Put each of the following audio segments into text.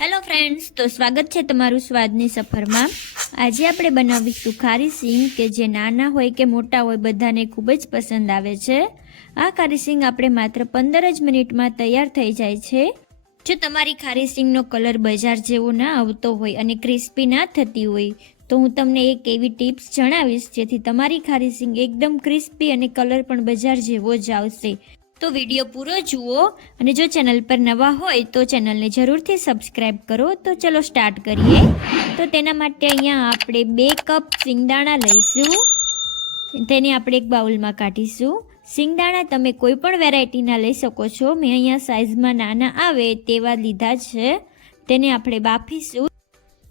Hello friends, તો સ્વાગત છે તમારું સ્વાદની સફરમાં। આજે આપણે બનાવીશું ખારી સિંગ કે જે નાના હોય કે મોટા હોય બધાને ખૂબ જ પસંદ આવે છે। આ ખારી સિંગ આપણે માત્ર 15 જ મિનિટમાં તૈયાર થઈ જાય છે। જો તમારી ખારી સિંગનો કલર બજાર જેવો ના આવતો હોય અને ક્રિસ્પી ના થતી હોય તો હું તમને એક એવી ટિપ્સ જણાવીશ જેથી તમારી ખારી સિંગ એકદમ ક્રિસ્પી અને કલર પણ બજાર જેવો જ આવશે। તો વિડીયો પૂરો જુઓ અને જો ચેનલ પર નવા હોય તો ચેનલને જરૂરથી સબસ્ક્રાઇબ કરો। તો ચલો સ્ટાર્ટ કરીએ। તો તેના માટે અહીંયા આપણે 2 કપ સિંગદાણા લઈશું, તેને આપણે એક બાઉલમાં કાઢીશું। સિંગદાણા તમે કોઈ પણ વેરાયટીના લઈ શકો છો, મેં અહીંયા સાઇઝમાં નાના આવે તેવા લીધા છે। તેને આપણે બાફીશું।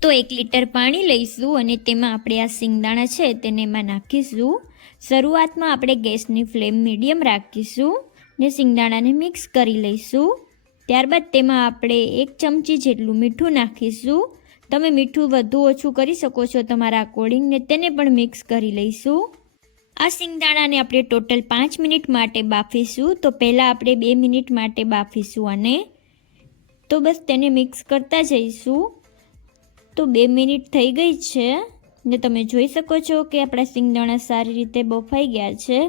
તો 1 લીટર પાણી લઈશું અને તેમાં આપણે આ સિંગદાણા છે તેને એમાં નાખીશું। શરૂઆતમાં આપણે ગેસની ફ્લેમ મીડિયમ રાખીશું ને સિંગદાણાને મિક્સ કરી લઈશું। ત્યારબાદ તેમાં આપણે 1 ચમચી જેટલું મીઠું નાખીશું। તમે મીઠું વધુ ઓછું કરી શકો છો તમારા અકોર્ડિંગ, ને તેને પણ મિક્સ કરી લઈશું। આ સિંગદાણાને આપણે ટોટલ 5 મિનિટ માટે બાફીશું। તો પહેલાં આપણે 2 મિનિટ માટે બાફીશું અને તો બસ તેને મિક્સ કરતા જઈશું। તો 2 મિનિટ થઈ ગઈ છે ને તમે જોઈ શકો છો કે આપણા સિંગદાણા સારી રીતે બફાઈ ગયા છે।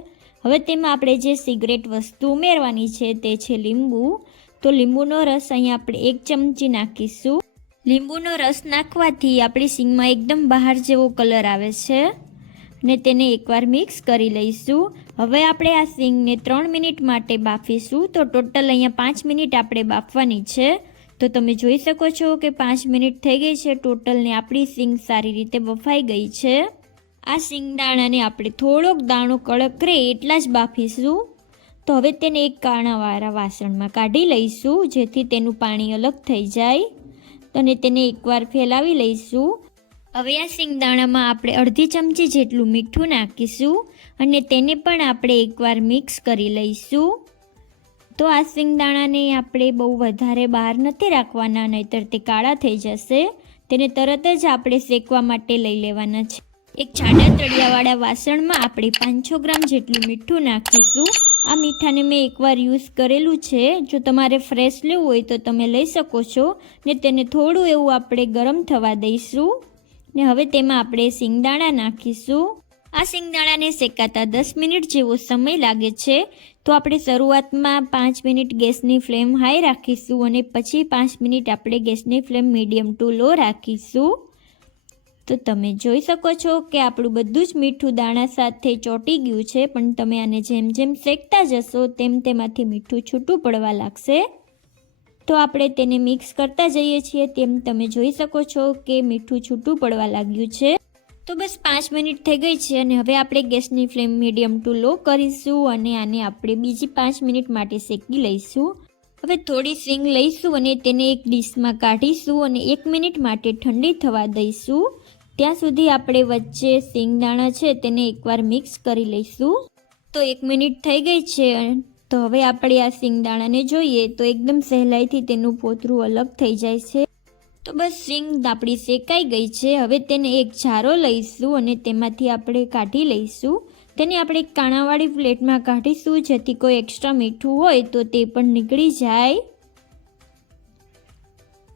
હવે તેમાં આપણે જે સિક્રેટ વસ્તુ ઉમેરવાની છે તે છે લીંબુ। તો લીંબુનો રસ અહીંયા આપણે 1 ચમચી નાખીશું। લીંબુનો રસ નાખવાથી આપણી સિંગમાં એકદમ બહાર જેવો કલર આવે છે ને તેને એકવાર મિક્સ કરી લઈશું। હવે આપણે આ સિંગને 3 મિનિટ માટે બાફીશું। તો ટોટલ અહીંયા 5 મિનિટ આપણે બાફવાની છે। તો તમે જોઈ શકો છો કે 5 મિનિટ થઈ ગઈ છે ટોટલને આપણી સિંગ સારી રીતે બફાઈ ગઈ છે। આ સિંગદાણાને આપણે થોડોક દાણો કડક રહે એટલા જ બાફીશું। તો હવે તેને એક કાણાવાળા વાસણમાં કાઢી લઈશું જેથી તેનું પાણી અલગ થઈ જાય, અને તેને એકવાર ફેલાવી લઈશું। હવે આ સિંગદાણામાં આપણે અડધી ચમચી જેટલું મીઠું નાખીશું અને તેને પણ આપણે એકવાર મિક્સ કરી લઈશું। તો આ સિંગદાણાને આપણે બહુ વધારે બહાર નથી રાખવાના, નહીંતર તે કાળા થઈ જશે। તેને તરત જ આપણે શેકવા માટે લઈ લેવાના છે। એક જાડા તળિયાવાળા વાસણમાં આપણે 500 ગ્રામ જેટલું મીઠું નાખીશું। આ મીઠાને મેં એકવાર યુઝ કરેલું છે, જો તમારે ફ્રેશ લેવું હોય તો તમે લઈ શકો છો। ને તેને થોડું એવું આપણે ગરમ થવા દઈશું ને હવે તેમાં આપણે સિંગદાણા નાખીશું। આ સિંગદાણાને શેકાતા 10 મિનિટ જેવો સમય લાગે છે। તો આપણે શરૂઆતમાં 5 મિનિટ ગેસની ફ્લેમ હાઈ રાખીશું અને પછી 5 મિનિટ આપણે ગેસની ફ્લેમ મીડિયમ ટુ લો રાખીશું। તો તમે જોઈ શકો છો કે આપણું બધું જ મીઠું દાણા સાથે ચોંટી ગયું છે, પણ તમે આને જેમ જેમ શેકતા જશો તેમ તેમાંથી મીઠું છૂટું પડવા લાગશે। તો આપણે તેને મિક્સ કરતા જઈએ છીએ તેમ તમે જોઈ શકો છો કે મીઠું છૂટું પડવા લાગ્યું છે। તો બસ 5 મિનિટ થઈ ગઈ છે અને હવે આપણે ગેસની ફ્લેમ મીડિયમ ટુ લો કરીશું અને આને આપણે બીજી 5 મિનિટ માટે શેકી લઈશું। હવે થોડી સિંગ લઈશું અને તેને એક ડીશમાં કાઢીશું અને 1 મિનિટ માટે ઠંડી થવા દઈશું। ત્યાં સુધી આપણે વચ્ચે સિંગદાણા છે તેને એકવાર મિક્સ કરી લઈશું। તો 1 મિનિટ થઈ ગઈ છે। તો હવે આપણે આ સિંગદાણાને જોઈએ તો એકદમ સહેલાઈથી તેનું પોતરું અલગ થઈ જાય છે। તો બસ સિંગ આપણી શેકાઈ ગઈ છે। હવે તેને એક જારો લઈશું અને તેમાંથી આપણે કાઢી લઈશું। તેને આપણે એક કાણાવાળી પ્લેટમાં કાઢીશું જેથી કોઈ એક્સ્ટ્રા મીઠું હોય તો તે પણ નીકળી જાય।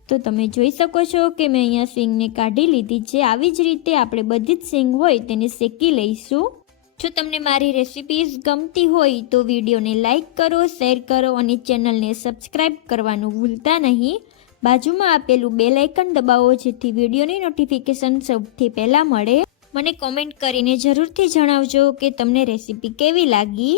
તો તમે જોઈ શકો છો કે મેં અહીંયા સિંગને કાઢી લીધી છે। આવી જ રીતે આપણે બધી જ સિંગ હોય તેને શેકી લઈશું। જો તમને મારી રેસિપીઝ ગમતી હોય તો વિડીયોને લાઇક કરો, શેર કરો અને ચેનલને સબસ્ક્રાઈબ કરવાનું ભૂલતા નહીં। બાજુમાં આપેલું બેલ આઇકન દબાવો જેથી વિડીયોની નોટિફિકેશન સૌથી પહેલાં મળે। મને કોમેન્ટ કરીને જરૂરથી જણાવજો કે તમને રેસિપી કેવી લાગી।